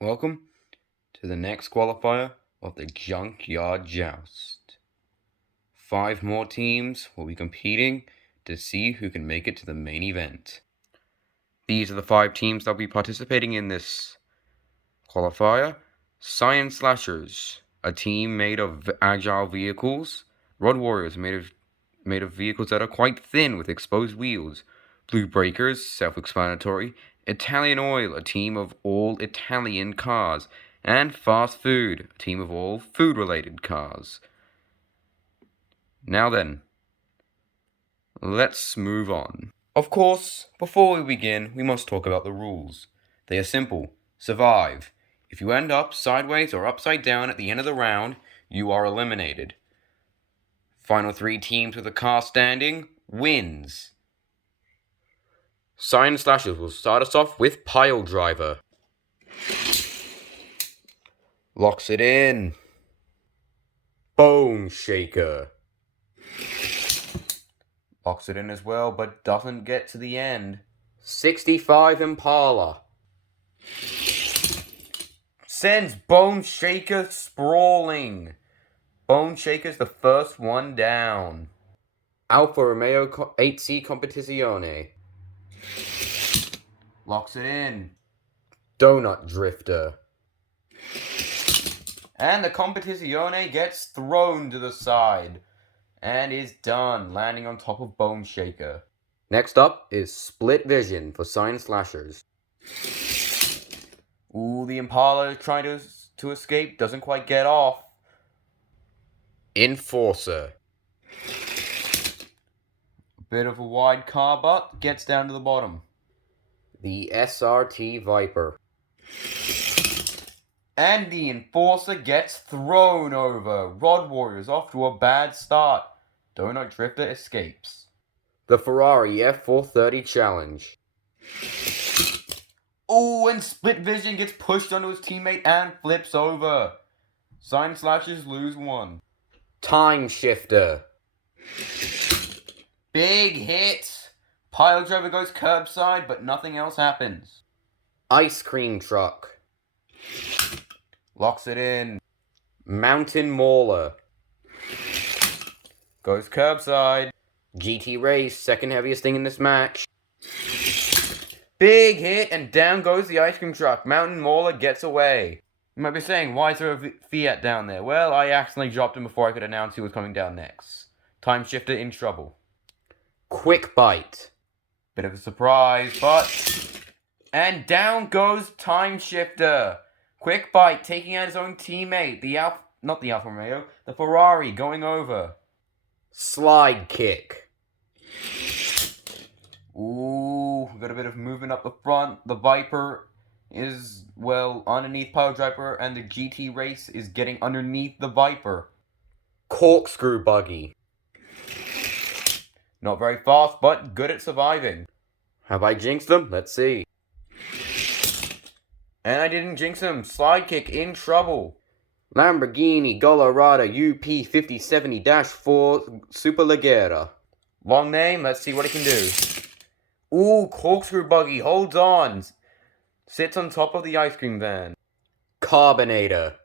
Welcome to the next qualifier of the Junkyard Joust. 5 more teams will be competing to see who can make it to the main event. These are the 5 teams that will be participating in this qualifier. Science Slashers, a team made of agile vehicles. Rod Warriors, made of vehicles that are quite thin with exposed wheels. Blue Breakers, self-explanatory. Italian Oil, a team of all Italian cars. And Fast Food, a team of all food-related cars. Now then, let's move on. Of course, before we begin, we must talk about the rules. They are simple. Survive. If you end up sideways or upside down at the end of the round, you are eliminated. Final 3 teams with a car standing wins. Science Slashers will start us off with Pile Driver. Locks it in. Bone Shaker. Locks it in as well, but doesn't get to the end. 65 Impala. Sends Bone Shaker sprawling. Bone Shaker's the first one down. Alfa Romeo 8C Competizione. Locks it in. Donut Drifter. And the Competizione gets thrown to the side and is done, landing on top of Bone Shaker. Next up is Split Vision for Science Slashers. Ooh, the Impala is trying to escape, doesn't quite get off. Enforcer. A bit of a wide car, but gets down to the bottom. The SRT Viper. And the Enforcer gets thrown over. Rod Warriors off to a bad start. Donut Drifter escapes. The Ferrari F430 Challenge. Ooh, and Split Vision gets pushed onto his teammate and flips over. Science Slashers lose 1. Time Shifter. Big hit. Pile Driver goes curbside, but nothing else happens. Ice Cream Truck. Locks it in. Mountain Mauler. Goes curbside. GT Race, second heaviest thing in this match. Big hit, and down goes the ice cream truck. Mountain Mauler gets away. You might be saying, why is there a Fiat down there? Well, I accidentally dropped him before I could announce he was coming down next. Time Shifter in trouble. Quick Bite. Bit of a surprise, but... And down goes Time Shifter. Quick Bite taking out his own teammate. Not the Alfa Romeo, the Ferrari going over. Slide Kick. Ooh, got a bit of movement up the front. The Viper is, well, underneath Pile Driver, and the GT Race is getting underneath the Viper. Corkscrew Buggy. Not very fast, but good at surviving. Have I jinxed them? Let's see. And I didn't jinx him. Slide Kick in trouble. Lamborghini Gallardo UP5070-4 Superleggera. Long name, let's see what it can do. Ooh, Corkscrew Buggy holds on. Sits on top of the ice cream van. Carbonator.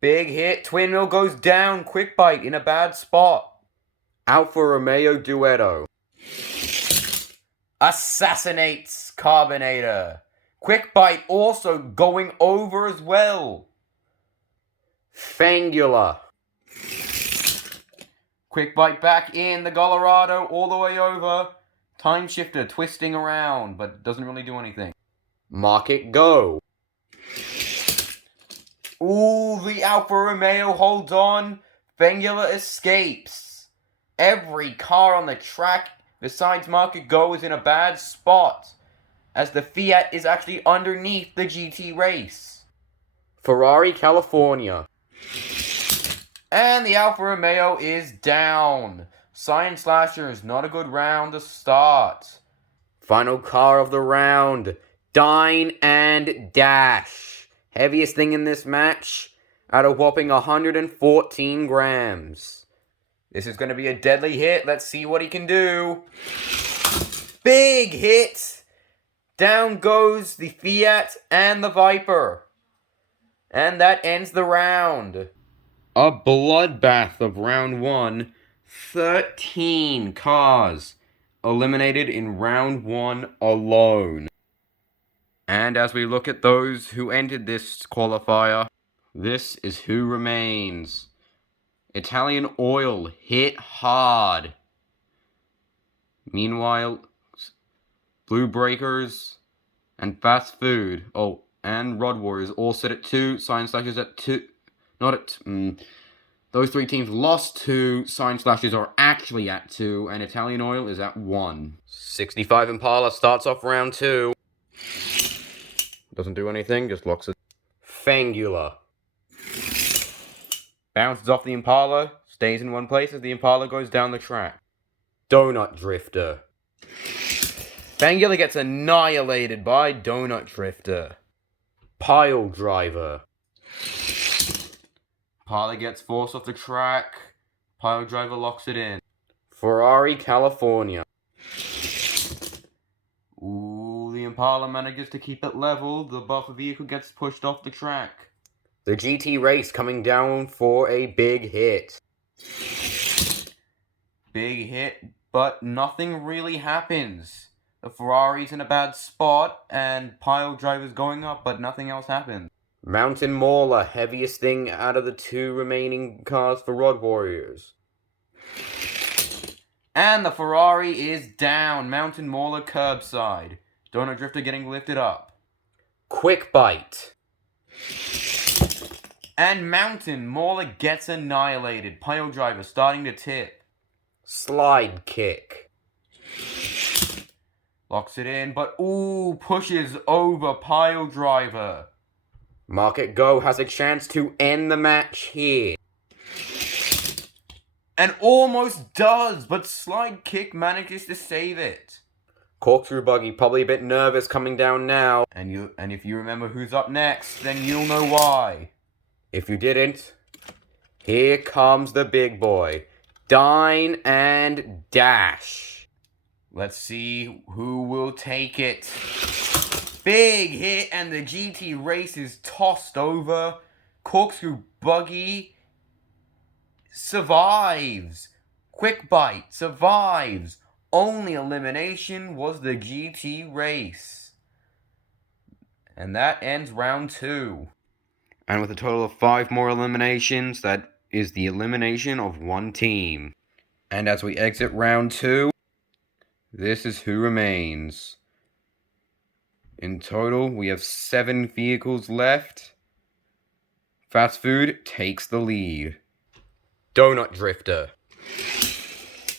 Big hit, Twin Mill goes down. Quick Bite in a bad spot. Alfa Romeo Duetto. Assassinates Carbonator. Quick Bite also going over as well. Fangula. Quick Bite back in, the Colorado all the way over. Time Shifter twisting around, but doesn't really do anything. Mark It Go. Ooh, the Alfa Romeo holds on. Fangula escapes. Every car on the track besides Mark It Go is in a bad spot, as the Fiat is actually underneath the GT Race. Ferrari California. And the Alfa Romeo is down. Science Slashers, not a good round to start. Final car of the round. Dine and Dash. Heaviest thing in this match, at a whopping 114 grams. This is going to be a deadly hit. Let's see what he can do. Big hit. Down goes the Fiat and the Viper. And that ends the round. A bloodbath of round 1. 13 cars eliminated in round 1 alone. And as we look at those who entered this qualifier, this is who remains. Italian Oil hit hard. Meanwhile, Blue Breakers and Fast Food, and Rod Warriors all sit at 2, Sign Slashes at 2, those 3 teams lost 2, Sign Slashes are actually at 2, and Italian Oil is at 1. 65 Impala starts off round 2. Doesn't do anything, just locks it. Fangula. Bounces off the Impala, stays in one place as the Impala goes down the track. Donut Drifter. Fangula gets annihilated by Donut Drifter. Pile Driver. Impala gets forced off the track. Pile Driver locks it in. Ferrari California. Ooh, the Impala manages to keep it level. The buffer vehicle gets pushed off the track. The GT Race coming down for a big hit. Big hit, but nothing really happens. The Ferrari's in a bad spot, and Pile Driver's going up, but nothing else happens. Mountain Mauler, heaviest thing out of the 2 remaining cars for Rod Warriors. And the Ferrari is down. Mountain Mauler curbside. Donut Drifter getting lifted up. Quick Bite. And Mountain Mauler gets annihilated. Pile Driver starting to tip. Slide Kick. Locks it in, but pushes over Pile Driver. Market Go has a chance to end the match here. And almost does, but Slide Kick manages to save it. Corkscrew Buggy probably a bit nervous coming down now. And if you remember who's up next, then you'll know why. If you didn't, here comes the big boy. Dine and Dash. Let's see who will take it. Big hit, and the GT Race is tossed over. Corkscrew Buggy survives. Quick Bite survives. Only elimination was the GT Race. And that ends round 2. And with a total of 5 more eliminations, that is the elimination of 1 team. And as we exit round 2, this is who remains. In total, we have 7 vehicles left. Fast Food takes the lead. Donut Drifter.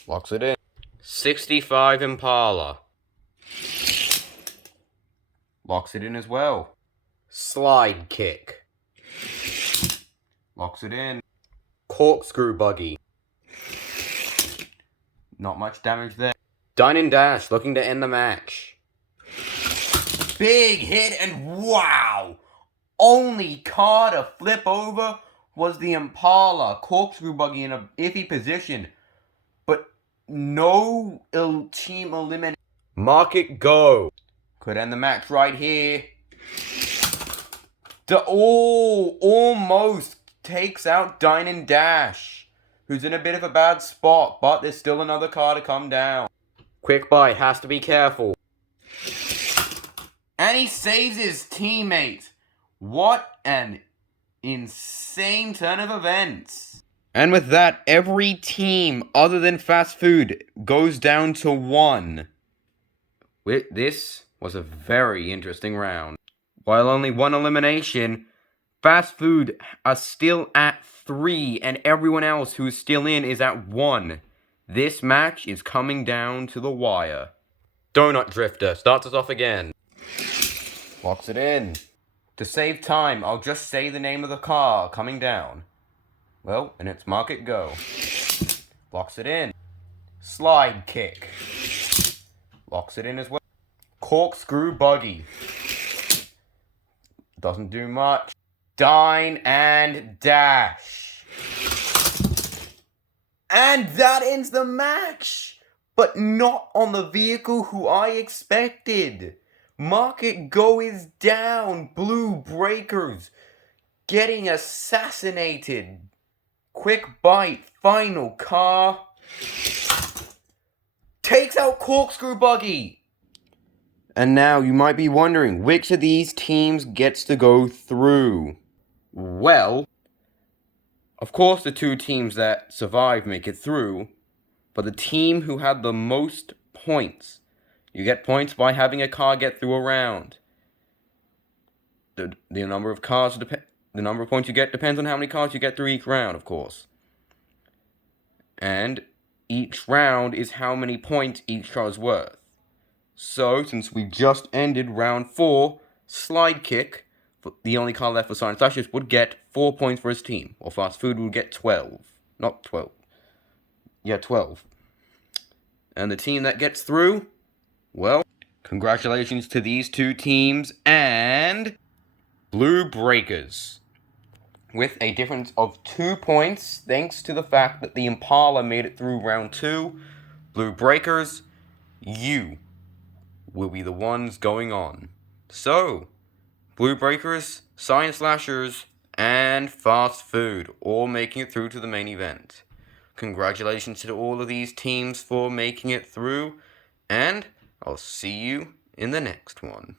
Locks it in. 65 Impala. Locks it in as well. Slide Kick. Locks it in. Corkscrew Buggy. Not much damage there. Dine and Dash looking to end the match. Big hit, and wow! Only car to flip over was the Impala. Corkscrew Buggy in a iffy position, but no team eliminated. Market Go could end the match right here. Almost takes out Dine and Dash, who's in a bit of a bad spot, but there's still another car to come down. Quick Bite has to be careful. And he saves his teammate. What an insane turn of events. And with that, every team other than Fast Food goes down to 1. This was a very interesting round. While only 1 elimination, Fast Food are still at 3, and everyone else who is still in is at 1. This match is coming down to the wire. Donut Drifter starts us off again. Locks it in. To save time, I'll just say the name of the car coming down. Well, and it's Market Go. Locks it in. Slide Kick. Locks it in as well. Corkscrew Buggy. Doesn't do much. Dine and Dash. And that ends the match. But not on the vehicle who I expected. Market Go is down. Blue Breakers getting assassinated. Quick Bite, final car. Takes out Corkscrew Buggy. And now you might be wondering, which of these teams gets to go through? Well, of course the two teams that survive make it through, but the team who had the most points. You get points by having a car get through a round. The number of cars, the number of points you get depends on how many cars you get through each round, of course. And each round is how many points each car is worth. So, since we just ended round 4, Slide Kick, the only car left for Science Slashes, would get 4 points for his team, or Fast Food would get 12. Not 12. Yeah, 12. And the team that gets through, well, congratulations to these two teams and Blue Breakers. With a difference of 2 points, thanks to the fact that the Impala made it through round 2, Blue Breakers, you will be the ones going on. So, Blue Breakers, Science Slashers, and Fast Food all making it through to the main event. Congratulations to all of these teams for making it through, and I'll see you in the next one.